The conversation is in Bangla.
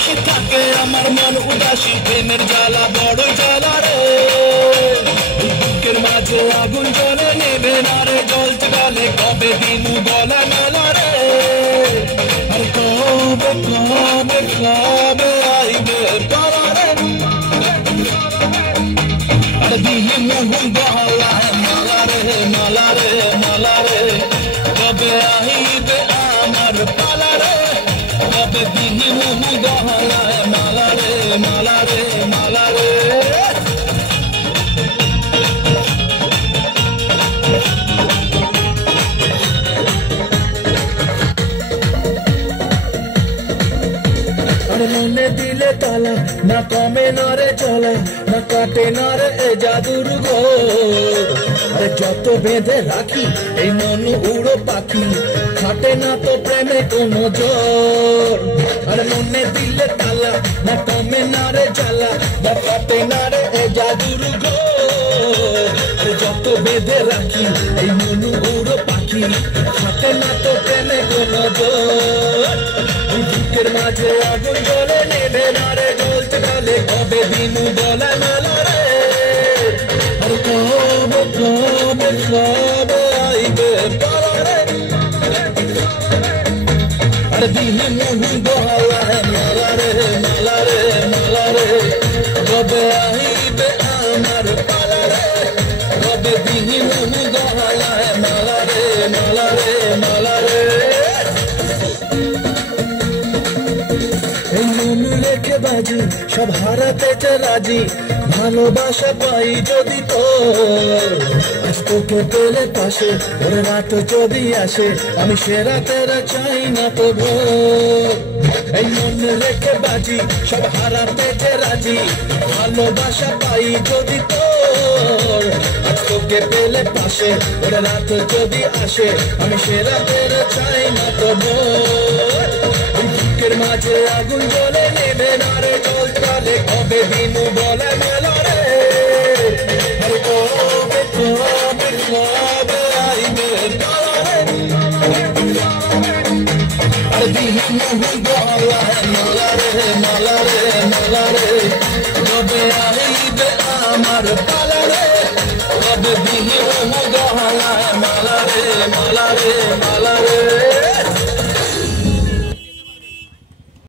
পাশে থাকে আমার মন উদাসী প্রেমের জ্বালা বড়ই জ্বালা রে বুকের মাঝে আগুন জ্বলে নেবে না রে জ্বলতে গেলে কবে দিনু গলা মেলা রে আর কবে কবে কবে আইবে পারা রে আর দিহি মোহন গলা মালা রে মালা রে মালা রে কবে আইবে আমার পালা রে কবে দিহি মোহন গলা মালা রে মালা রে মালা রে মনে দিলে তালা না কমে না রে চলা না কাটে না রে এ জাদুর ঘোর আরে যত বেঁধে রাখি এই মন উড়ো পাখি খাটে না তো প্রেমে কোনো জোর আরে মনে দিলে তালা না কমে না রে জ্বালা না কাটে না রে এ জাদুর ঘোর আরে যত বেঁধে রাখি এই মন উড়ো পাখি খাটে না তো প্রেমে কোনো জোর বুকের মাঝে আগুন জ্বলে নেবে না রে জ্বলতে গেলে কবে দিনু গলা মেলা রে আর কবে কবে কবে আইবে পারা রে আর দিনে মোহন গলা মালা রে মালা রে মালা রে কবে আইবে আমার পালা রে কবে দিনে মোহন গলা মালা রে মালা রে মালা রে রেখে বাজি সব হারাতে রাজি ভালোবাসা পাই যদি তোর আজ তোকে পেলে পাশে ওরে রাত যদি আসে আমি সেরা তেরা চাই না তো ভোর এই মন রেখে বাজি সব হারাতে রাজি ভালোবাসা পাই যদি তোর আজ তোকে পেলে পাশে ওরে রাত যদি আসে আমি সেরা তেরা চাই না তো ভোর বুকের মাঝে আগুন জ্বলে নেবে না রে জ্বলতে কবে দিনু বলে মেলা রে আর কবে কবে কবে আইবে পারা রে আর দিহি মোহন গলা মালা রে মালা রে মালা রে কবে আইবে আমার পালা রে কবে দিহি মোহন গলা মালা রে মালা রে মালা রে